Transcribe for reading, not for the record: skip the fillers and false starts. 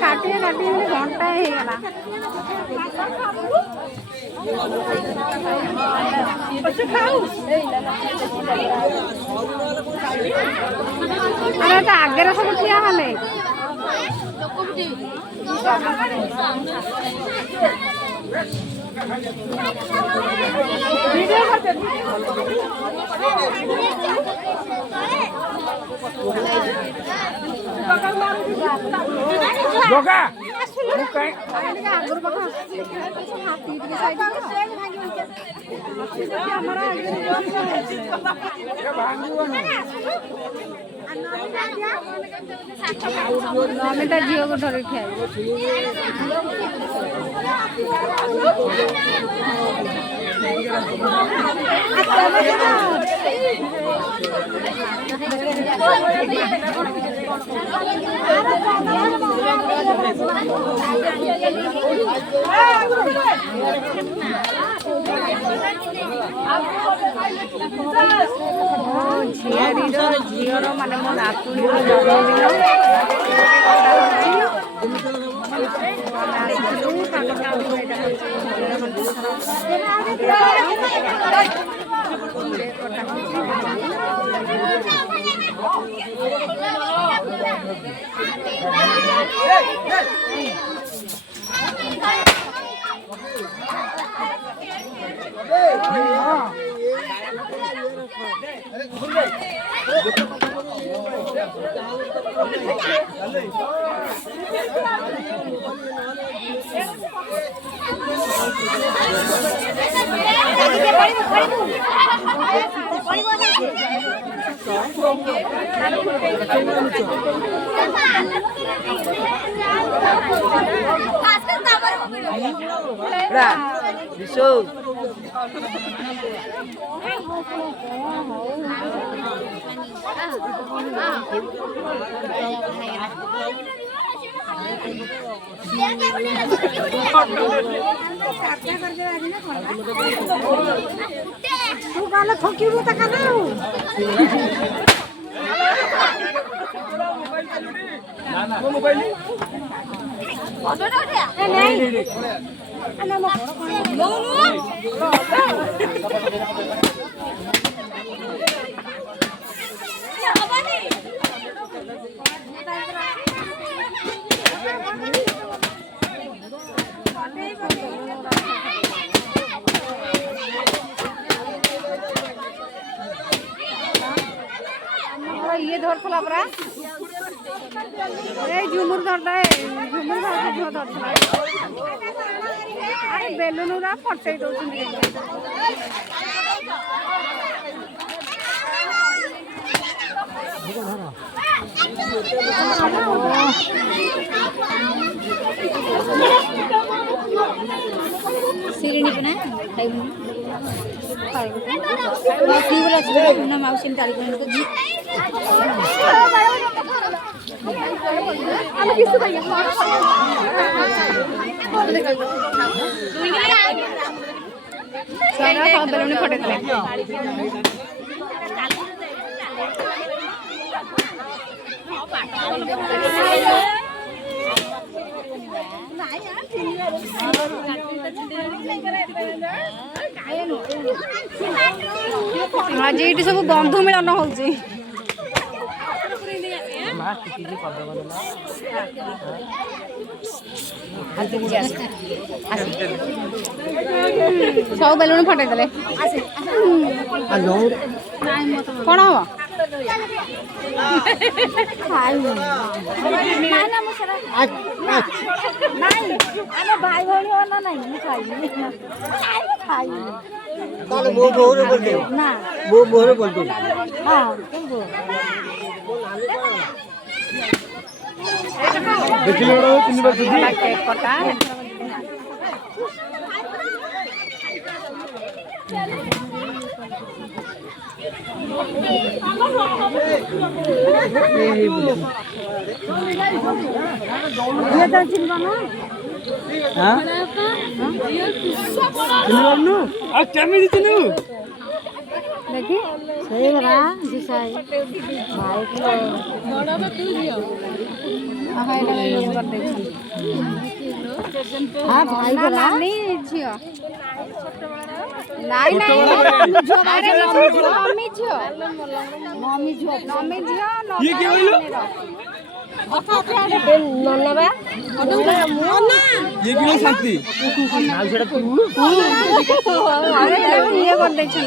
काटी घंटा ହେଇଗଲା अरे आगे सब ठिया हेले जोगा नमिता झील को धर झीर माने मो नातुणी जन्मदिन तू गाला ठोकीबू त का ना मोबाइल ये धर थला परा ए झुमुर धरता है झुमुर धर झो धरता अरे बेलून उरा फटई दउछन सिरिनी बना खाइबु खाइबु की बोला छ ना माउसिन ताली बना तो जी आलो किसु भैया सारा सब बेलून फटे दले आज ये सब बंधु मिलन हो सब बेलून फटे दले कौन हम भाई भौणी वाला नहीं खाई मो मोहरे बोलते ना मो मोहरे बोलते हां देखिले बड़ा तीन बार सुधी केक कटा ये तो चिन बना हां चिन्नु आ केमिति चिन्नु देखी सही बरा जिसाई भाई को बड़ा बा तू जियो हां एटा ये कर दे छी हां भाई को नानी जियो নাই নাই আরে মম্মি ঝিও মম্মি ঝিও ये के হইলো নন্নাবা ये কি শান্তি আরে ইয়ে করে দেখছি